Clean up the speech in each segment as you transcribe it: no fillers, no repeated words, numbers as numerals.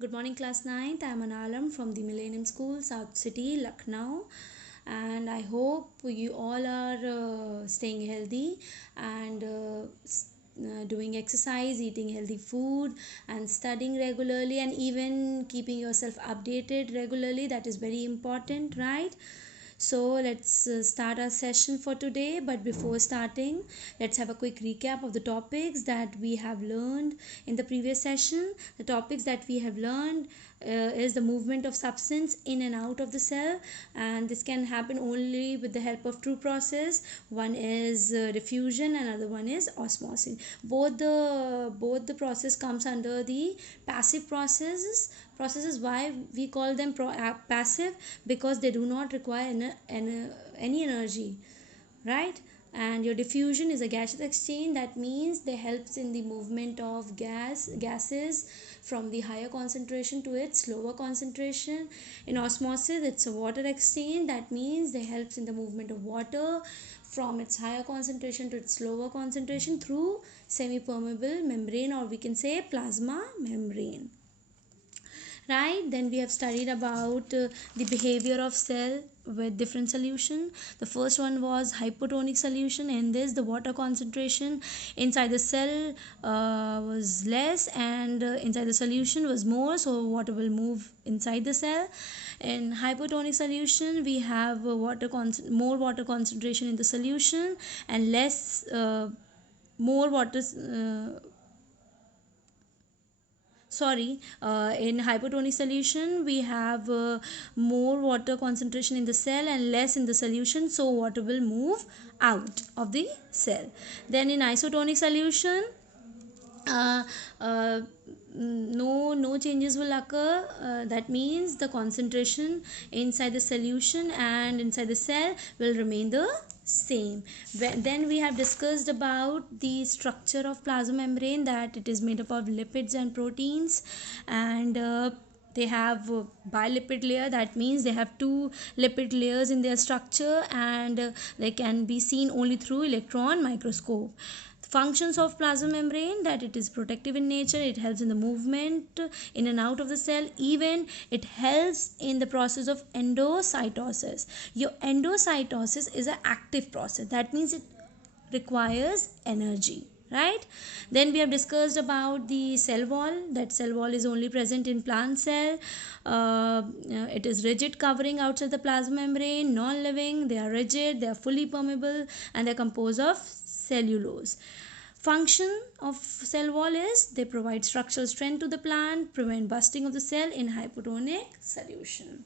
Good morning, class 9th. I am Analam from the Millennium School, South City, Lucknow. And I hope you all are staying healthy and doing exercise, eating healthy food, and studying regularly, and even keeping yourself updated regularly. That is very important, right? So let's start our session for today. But before starting, let's have a quick recap of the topics that we have learned in the previous session. The topics that we have learned is the movement of substance in and out of the cell, and this can happen only with the help of two process. One is diffusion, another one is osmosis. Both the process comes under the passive processes. Why we call them passive? Because they do not require any energy, right? And your diffusion is a gaseous exchange. That means they helps in the movement of gases from the higher concentration to its lower concentration. In osmosis, it's a water exchange. That means they helps in the movement of water from its higher concentration to its lower concentration through semi-permeable membrane, or we can say plasma membrane, right? Then we have studied about the behavior of cell with different solution. The first one was hypotonic solution. In this, the water concentration inside the cell was less, and inside the solution was more, so water will move inside the cell. In hypotonic solution, we have more water concentration in the solution and less more water sorry in hypotonic solution we have more water concentration in the cell and less in the solution, so water will move out of the cell. Then in isotonic solution, uh, uh, no changes will occur. That means the concentration inside the solution and inside the cell will remain the same. Then we have discussed about the structure of plasma membrane, that it is made up of lipids and proteins, and they have a bilipid layer. That means they have two lipid layers in their structure, and they can be seen only through electron microscope. Functions of plasma membrane: that it is protective in nature, it helps in the movement in and out of the cell, even it helps in the process of endocytosis. Your endocytosis is an active process. That means it requires energy, right? Then we have discussed about the cell wall. That cell wall is only present in plant cell. It is rigid covering outside the plasma membrane. Non-living, they are rigid, they are fully permeable, and they are composed of cellulose. Function of cell wall is they provide structural strength to the plant, prevent busting of the cell in hypotonic solution.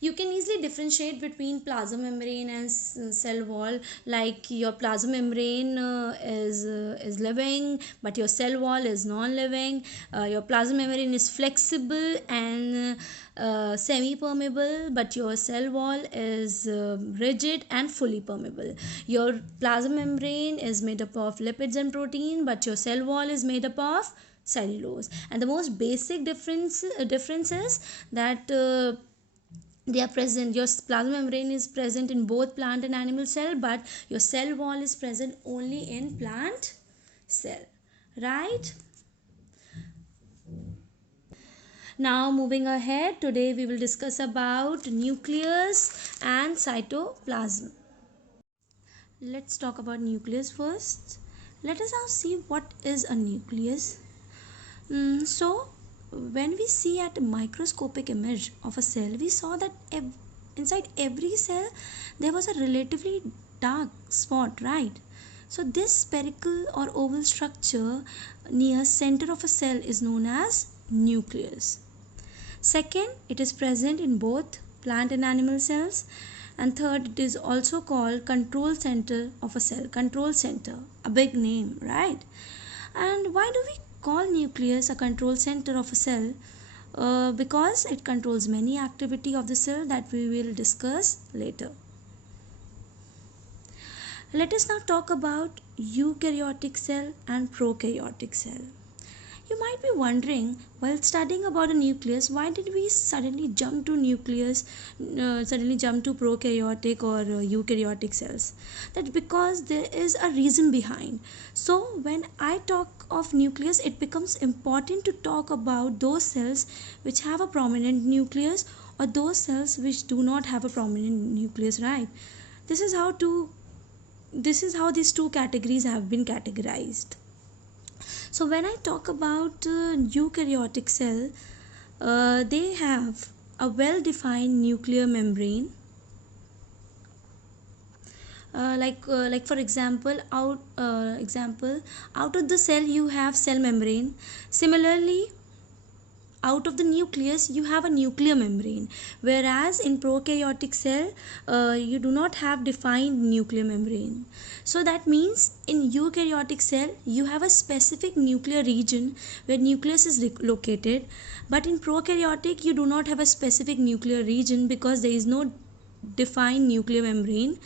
You can easily differentiate between plasma membrane and cell wall. Like your plasma membrane is living, but your cell wall is non-living. Your plasma membrane is flexible and semi-permeable, but your cell wall is rigid and fully permeable. Your plasma membrane is made up of lipids and protein, but your cell wall is made up of cellulose. And the most basic difference is that they are present. Your plasma membrane is present in both plant and animal cell, but your cell wall is present only in plant cell, right? Now moving ahead, today we will discuss about nucleus and cytoplasm. Let's talk about nucleus first. Let us now see what is a nucleus. So when we see at a microscopic image of a cell, we saw that inside every cell there was a relatively dark spot, right? So this spherical or oval structure near center of a cell is known as nucleus. Second, it is present in both plant and animal cells. And third, it is also called control center of a cell. Control center, a big name, right? And why do we call nucleus a control center of a cell? Because it controls many activity of the cell that we will discuss later. Let us now talk about eukaryotic cell and prokaryotic cell. You might be wondering, while studying about a nucleus, why did we suddenly jump to nucleus, suddenly jump to prokaryotic or eukaryotic cells? That's because there is a reason behind. So when I talk of nucleus, it becomes important to talk about those cells which have a prominent nucleus or those cells which do not have a prominent nucleus, right? This is how to this is how these two categories have been categorized. So when I talk about eukaryotic cell, they have a well-defined nuclear membrane. Like for example, out of the cell you have cell membrane. Similarly, out of the nucleus you have a nuclear membrane, whereas in prokaryotic cell you do not have defined nuclear membrane. So that means in eukaryotic cell you have a specific nuclear region where nucleus is located, but in prokaryotic you do not have a specific nuclear region because there is no defined nuclear membrane.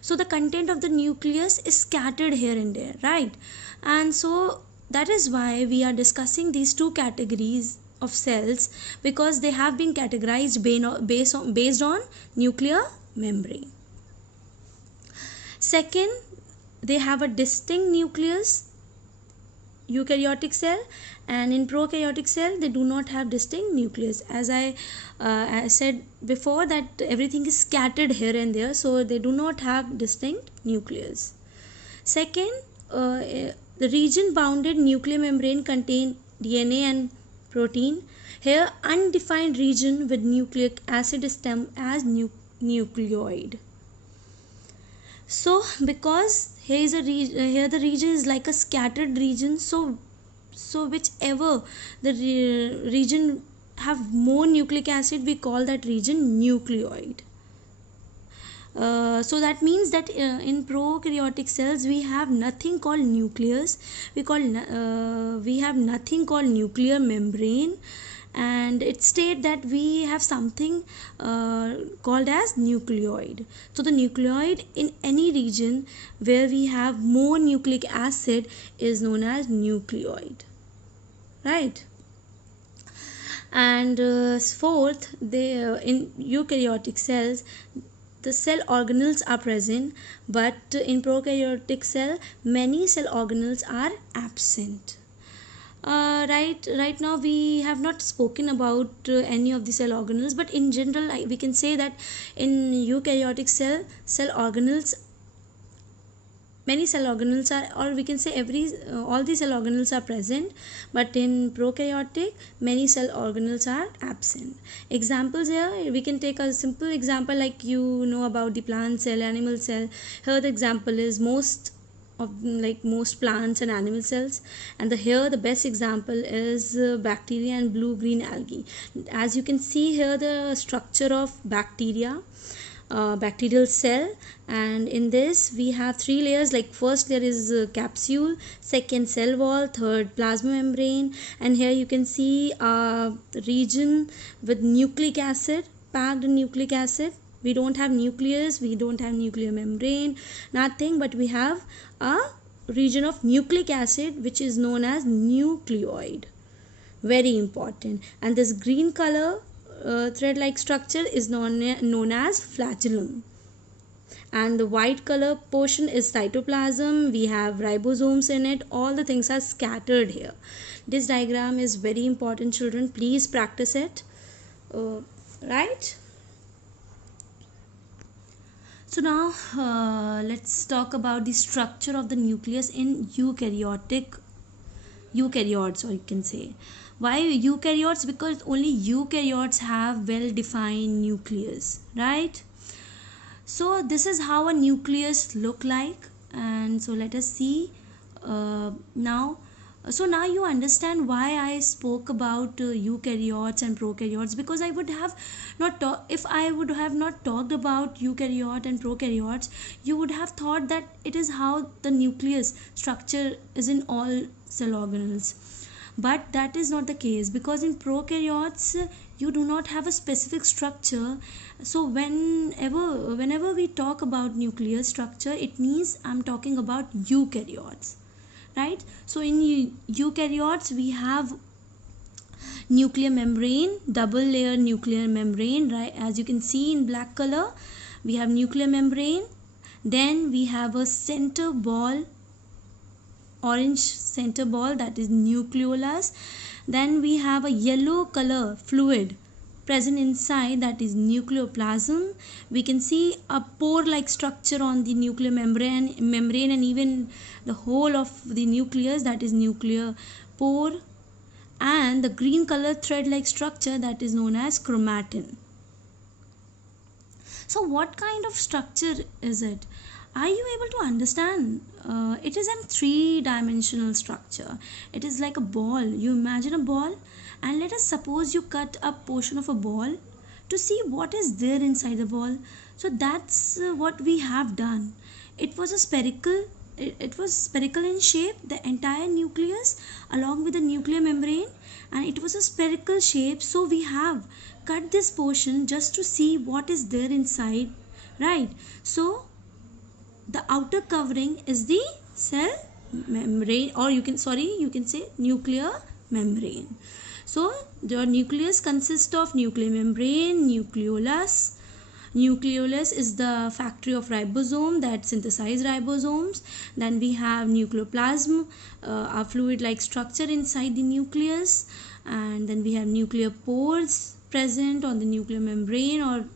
So the content of the nucleus is scattered here and there, right? And so that is why we are discussing these two categories of cells, because they have been categorized based on nuclear membrane. Second, they have a distinct nucleus, eukaryotic cell, and in prokaryotic cell they do not have distinct nucleus. As I said before, that everything is scattered here and there, so they do not have distinct nucleus. Second, the region bounded nuclear membrane contain DNA and protein. Here undefined region with nucleic acid is termed as nucleoid. So because here the region is like a scattered region, so whichever the region have more nucleic acid, we call that region nucleoid. So that means that in prokaryotic cells we have nothing called nucleus, we have nothing called nuclear membrane, and it states that we have something called as nucleoid. So the nucleoid in any region where we have more nucleic acid is known as nucleoid, right? And fourth, in eukaryotic cells the cell organelles are present, but in prokaryotic cell many cell organelles are absent. Right now we have not spoken about any of the cell organelles, but in general we can say that in eukaryotic cell organelles, many cell organelles are, or we can say all the cell organelles are present, but in prokaryotic many cell organelles are absent. Examples here, we can take a simple example, like you know about the plant cell, animal cell. Here the example is most plants and animal cells, and here the best example is bacteria and blue green algae. As you can see here, the structure of bacterial cell, and in this we have three layers. Like first there is capsule, second cell wall, third plasma membrane, and here you can see a region with nucleic acid, packed nucleic acid. We don't have nucleus, we don't have nuclear membrane, nothing, but we have a region of nucleic acid which is known as nucleoid. Very important. And this green color thread like structure is known as flagellum, and the white color portion is cytoplasm. We have ribosomes in it. All the things are scattered here. This diagram is very important, children, please practice it. Right? So now let's talk about the structure of the nucleus in eukaryotes, or you can say. Why eukaryotes? Because only eukaryotes have well defined nucleus, right? So this is how a nucleus look like, and so let us see now. So now you understand why I spoke about eukaryotes and prokaryotes, because I would have not if I would have not talked about eukaryote and prokaryotes, you would have thought that it is how the nucleus structure is in all cell organelles. But that is not the case, because in prokaryotes you do not have a specific structure. So whenever we talk about nucleus structure, it means I'm talking about eukaryotes, right? So in eukaryotes we have nuclear membrane, double layer nuclear membrane, right? As you can see in black color, we have nuclear membrane. Then we have a center ball, orange center ball, that is nucleolus. Then we have a yellow color fluid present inside, that is nucleoplasm. We can see a pore like structure on the nuclear membrane and even the whole of the nucleus, that is nuclear pore, and the green color thread like structure, that is known as chromatin. So what kind of structure is it? Are you able to understand? It is a three-dimensional structure. It is like a ball. You imagine a ball, and let us suppose you cut a portion of a ball to see what is there inside the ball. So that's what we have done. It was a spherical. It was spherical in shape, the entire nucleus along with the nuclear membrane, and it was a spherical shape. So we have cut this portion just to see what is there inside, right? So the outer covering is the cell membrane, or you can say nuclear membrane. So the nucleus consists of nuclear membrane, nucleolus. Nucleolus is the factory of ribosome that synthesize ribosomes. Then we have nucleoplasm, a fluid like structure inside the nucleus. And then we have nuclear pores present on the nuclear membrane,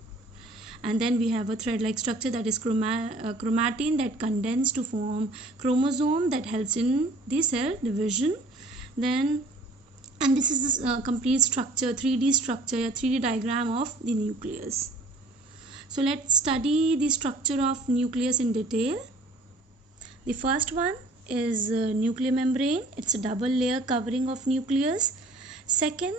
and then we have a thread like structure, that is chromatin, that condense to form chromosome that helps in the cell division. Then, and this is the complete structure, 3D structure, a 3D diagram of the nucleus. So let's study the structure of nucleus in detail. The first one is nuclear membrane. It's a double layer covering of nucleus. Second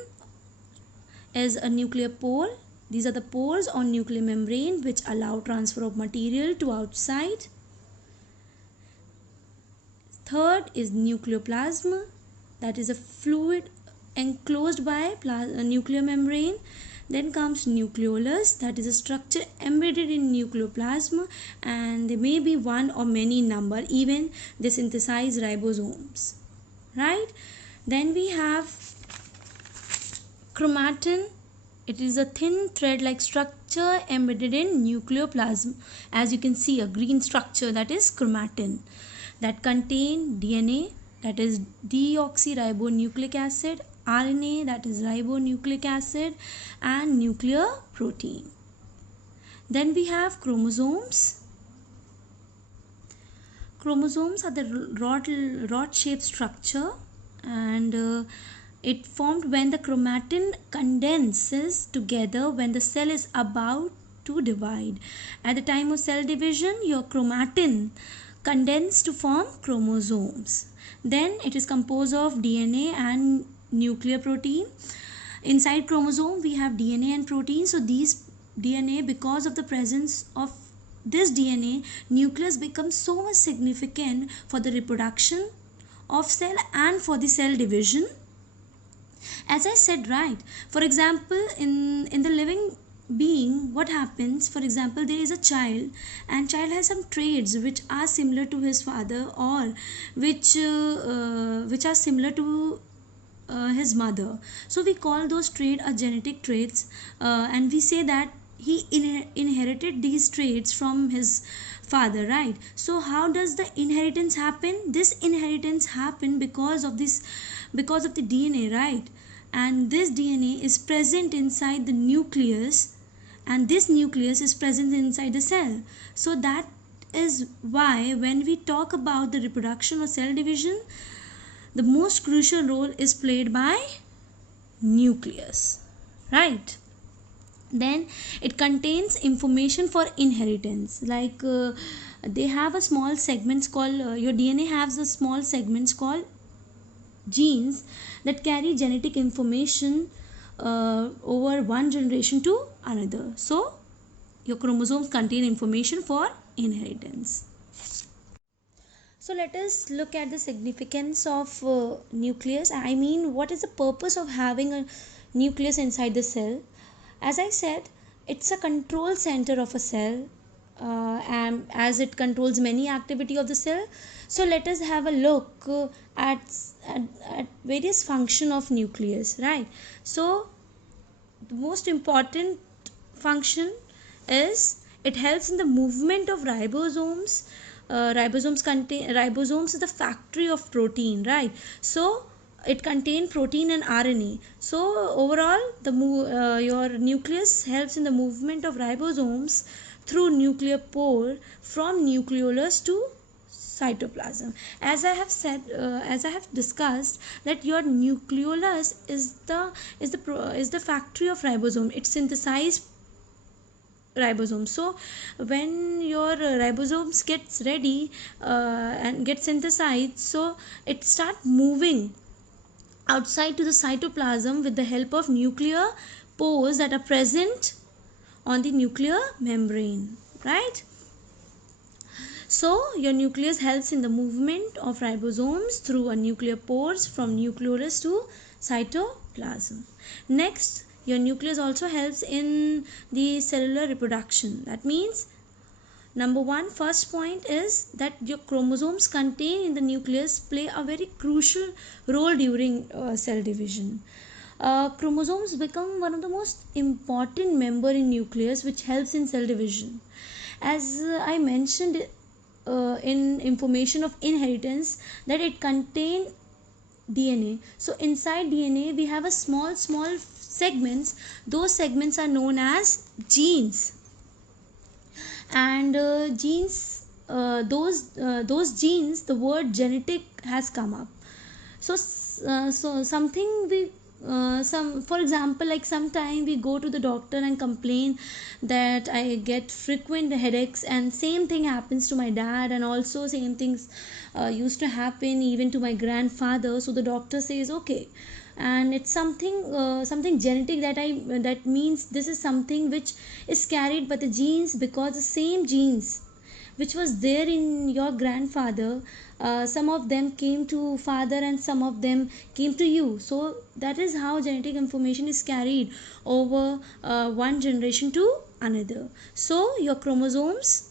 is a nuclear pore. These are the pores on nuclear membrane which allow transfer of material to outside. Third is nucleoplasm, that is a fluid enclosed by nuclear membrane. Then comes nucleolus, that is a structure embedded in nucleoplasm, and there may be one or many number, even they synthesize ribosomes, right? Then we have chromatin. It is a thin thread like structure embedded in nucleoplasm. As you can see, a green structure, that is chromatin, that contain DNA, that is deoxyribonucleic acid, RNA, that is ribonucleic acid, and nuclear protein. Then we have chromosomes. Chromosomes are the rod-shaped structure, and it formed when the chromatin condenses together when the cell is about to divide. At the time of cell division, your chromatin condenses to form chromosomes. Then it is composed of DNA and nuclear protein. Inside chromosome we have DNA and protein. So these DNA, because of the presence of this DNA, nucleus becomes so much significant for the reproduction of cell and for the cell division. As I said, right, for example, in the living being, what happens, for example, there is a child, and child has some traits which are similar to his father, or which are similar to his mother. So we call those traits as genetic traits, and we say that he inherited these traits from his father, right? So how does the inheritance happen? This inheritance happen because of the DNA, right? And this DNA is present inside the nucleus, and this nucleus is present inside the cell. So that is why when we talk about the reproduction or cell division, the most crucial role is played by nucleus, right? Then it contains information for inheritance, like they have a small segments called your DNA has a small segments called genes that carry genetic information over one generation to another. So your chromosomes contain information for inheritance. So let us look at the significance of nucleus. I mean, what is the purpose of having a nucleus inside the cell? As I said, it's a control center of a cell. and as it controls many activity of the cell. So let us have a look at, at, at various function of nucleus, right? So the most important function is it helps in the movement of ribosomes. Ribosomes is the factory of protein, right? So it contain protein and RNA. So overall your nucleus helps in the movement of ribosomes through nuclear pore from nucleolus to cytoplasm. As I have said, as I have discussed, that your nucleolus is the factory of ribosome. It synthesizes ribosome. So when your ribosomes gets ready and get synthesized, so it start moving outside to the cytoplasm with the help of nuclear pores that are present on the nuclear membrane, right? So your nucleus helps in the movement of ribosomes through a nuclear pores from nucleolus to cytoplasm. Next, your nucleus also helps in the cellular reproduction. That means number one, first point is that your chromosomes contained in the nucleus play a very crucial role during cell division. Chromosomes become one of the most important member in nucleus which helps in cell division. As I mentioned in information of inheritance, that it contain DNA. So inside DNA we have a small segments. Those segments are known as genes. And genes, those genes, the word genetic has come up. So so something we some, for example, like sometime we go to the doctor and complain that I get frequent headaches, and same thing happens to my dad, and also same things used to happen even to my grandfather. So the doctor says okay, and it's something genetic, that means this is something which is carried by the genes, because the same genes which was there in your grandfather, some of them came to father and some of them came to you. So that is how genetic information is carried over one generation to another. So your chromosomes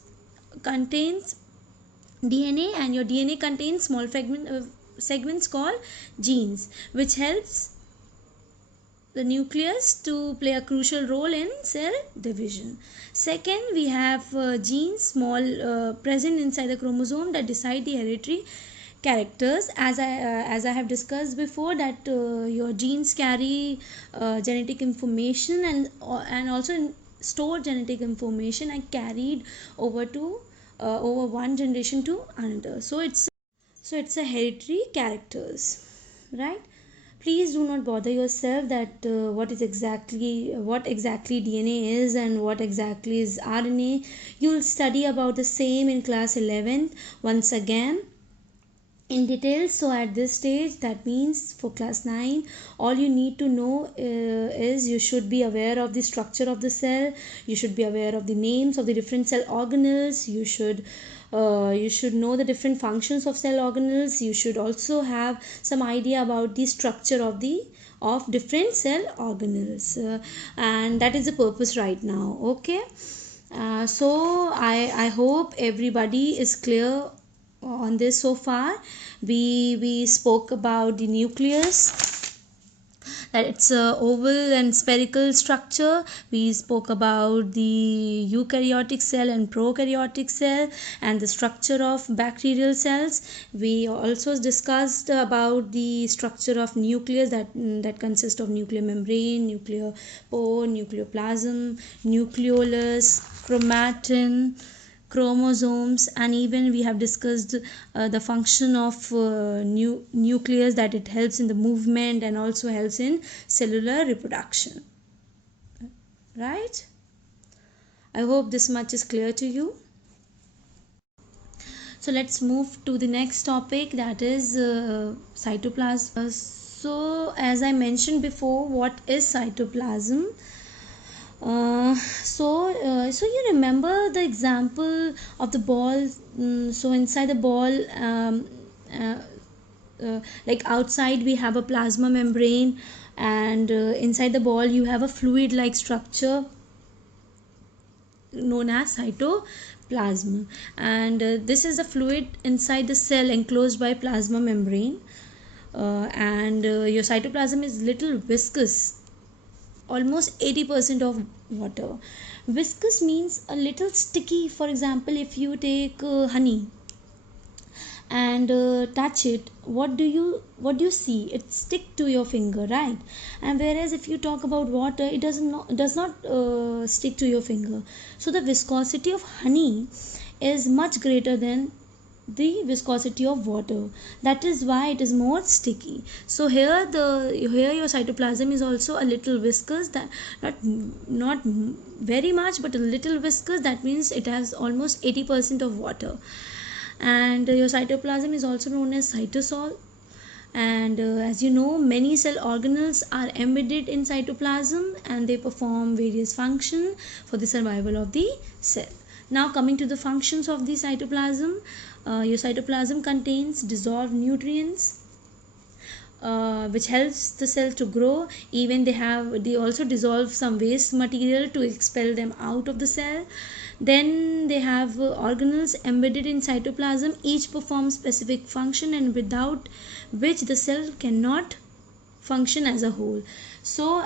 contains DNA, and your DNA contains small segments called genes, which helps the nucleus to play a crucial role in cell division. Second, we have genes small present inside the chromosome that decide the hereditary characters. As I have discussed before, that your genes carry genetic information, and also store genetic information and carried over to over one generation to another. So it's a hereditary characters, right? Please do not bother yourself that what exactly DNA is and what exactly is RNA. You'll study about the same in class 11 once again in detail. So at this stage, that means for class 9, all you need to know is you should be aware of the structure of the cell, you should be aware of the names of the different cell organelles, you should know the different functions of cell organelles, you should also have some idea about the structure of different cell organelles, and that is the purpose right now. Okay, so I hope everybody is clear on this so far. We spoke about the nucleus, that it's a oval and spherical structure. We spoke about the eukaryotic cell and prokaryotic cell and the structure of bacterial cells. We also discussed about the structure of nucleus, that consists of nuclear membrane, nuclear pore, nucleoplasm, nucleolus, chromatin, chromosomes, and even we have discussed the function of nucleus, that it helps in the movement and also helps in cellular reproduction, right? I hope this much is clear to you. So let's move to the next topic, that is cytoplasm. So as I mentioned before, what is cytoplasm? So you remember the example of the ball. So inside the ball, uh, like outside we have a plasma membrane, and inside the ball you have a fluid like structure, known as cytoplasm. And this is the fluid inside the cell enclosed by plasma membrane. And your cytoplasm is little viscous, almost 80% of water. Viscous means a little sticky. For example, if you take honey and touch it, what do you see? It stick to your finger, right? And whereas if you talk about water, it does not stick to your finger. So the viscosity of honey is much greater than the viscosity of water. That is why it is more sticky. So here your cytoplasm is also a little viscous, that not very much, but a little viscous. That means it has almost 80% of water. And your cytoplasm is also known as cytosol. And as you know, many cell organelles are embedded in cytoplasm, and they perform various functions for the survival of the cell. Now coming to the functions of the cytoplasm, your cytoplasm contains dissolved nutrients, which helps the cell to grow. Even they also dissolve some waste material to expel them out of the cell. Then they have organelles embedded in cytoplasm. Each performs specific function, and without which the cell cannot function as a whole. So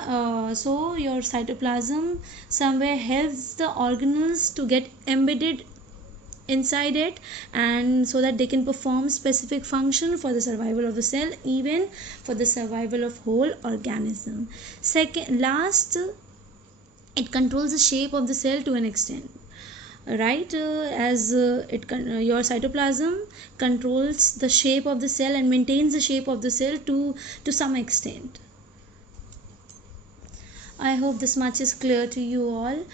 your cytoplasm somewhere helps the organelles to get embedded inside it, and so that they can perform specific function for the survival of the cell, even for the survival of whole organism. Second last, it controls the shape of the cell to an extent, right? Your cytoplasm controls the shape of the cell and maintains the shape of the cell to some extent. I hope this much is clear to you all.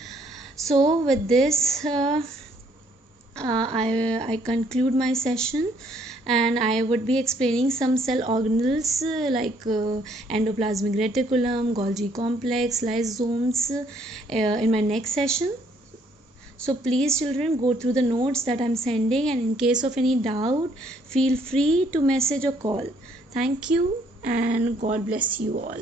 So with this I conclude my session, and I would be explaining some cell organelles like endoplasmic reticulum, Golgi complex, lysosomes in my next session. So please children, go through the notes that I'm sending, and in case of any doubt, feel free to message or call. Thank you, and God bless you all.